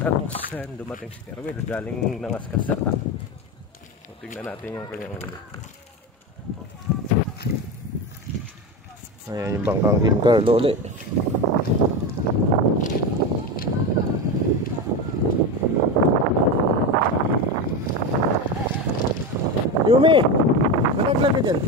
katos, dumating si Kerwin galing nangaskas sa tak. So, tingnan natin yung kanyang huli. Ayan yung bangkang Kim Carlo ulit. Yumi! Managlag ka dyan.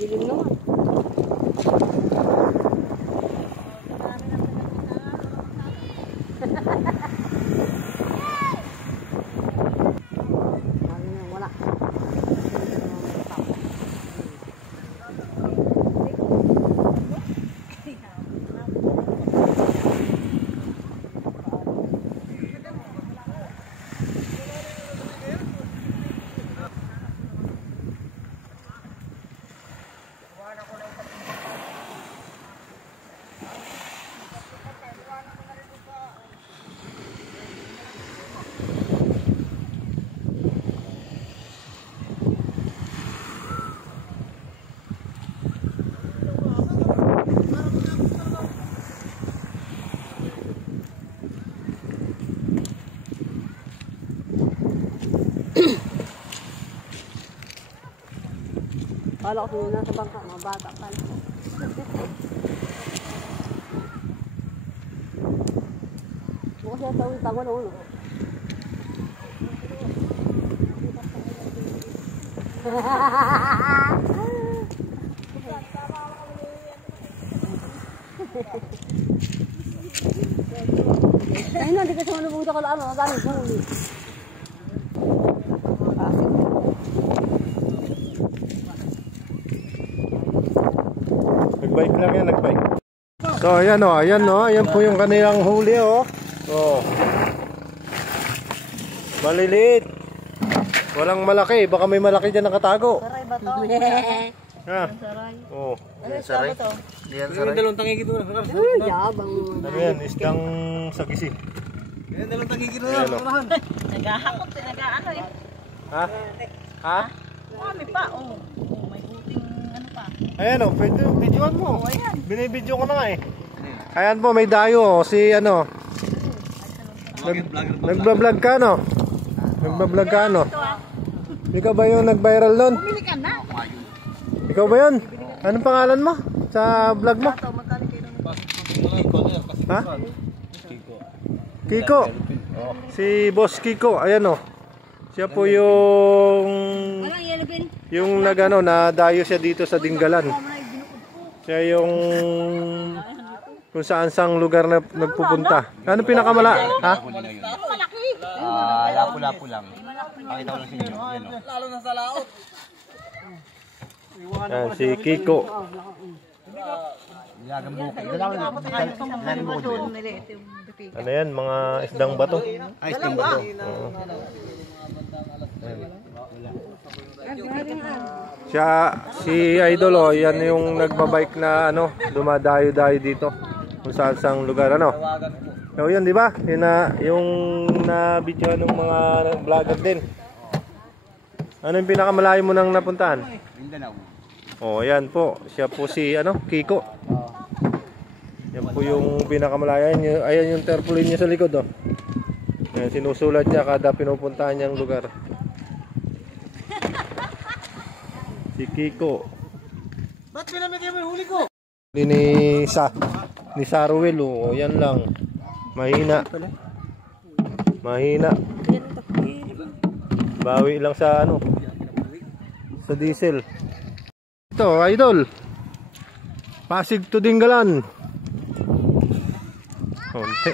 Dilim naman. Kala ko muna sa bangka, mga bata pa. Bukas na tawin tago na ulo. Ay na, di ka sa manubong sa kalaan, dami huli. Nagbike lang yan, nagbike. So ayan o, ayan po yung kanilang huli o. So, maliliit. Walang malaki, baka may malaki dyan nakatago. Saray ba to? Ha? Saray. Oo. Saray ba to? Yan saray. Dalawang tangigid mo na. Yabang. Ano yan, isdang sagisi. Yan, dalawang tangigid na. Nagahakot, nag-ano eh. Ha? Ha? Mami pa, oh. May buting ano pa. Ayan o, pwede videoan mo. Oh, ayan. Binibidyo ko na nga eh. Ayan po, may dayo o. Si ano. Nagbablog ka no? Nagbablog ka no? Ikaw ba yung nag-viral nun? Bumili ka na. Ikaw ba yun? Anong pangalan mo? Sa vlog mo? Ito, magkano kayo naman? Ha? Kiko. Si Boss Kiko, ayan o. Siya po yung nagano na dayo siya dito sa Dinggalan. Siya yung kung saan sang lugar na nagpupunta. Ano pinakamala? Ha? Malaki. Lapu-lapu lang. Pakita ko lang sa inyo. Yan o. Lalo na sa laot. Yan, si Kiko. Ilagang bukid. Ilagang bukid. Ano yan? Mga isdang bato? Ay, isdang bato. Siya, si Idol o, yan yung nagbabike na ano, dumadayo-dayo dito. Kung saan sang lugar ano. So yun di ba? Yun na, yung na-video ng mga vlogger din. Ano yung pinakamalayo mo nang napuntahan? Mindanao. Oh, yan po. Siya po si ano, Kiko. Yan po yung pinakamalayo. Ayan yung tarpaulin niya sa likod oh. Ayan, sinusulat niya kada pinupuntahan niyang lugar. Si Kiko. Ba't pinamigay mo yung huli ko? Ni Saruel oh, yan lang. Mahina. Mahina. Bawi lang sa ano. Sa diesel. Ito, Idol. Pasig to Dinggalan. Konti.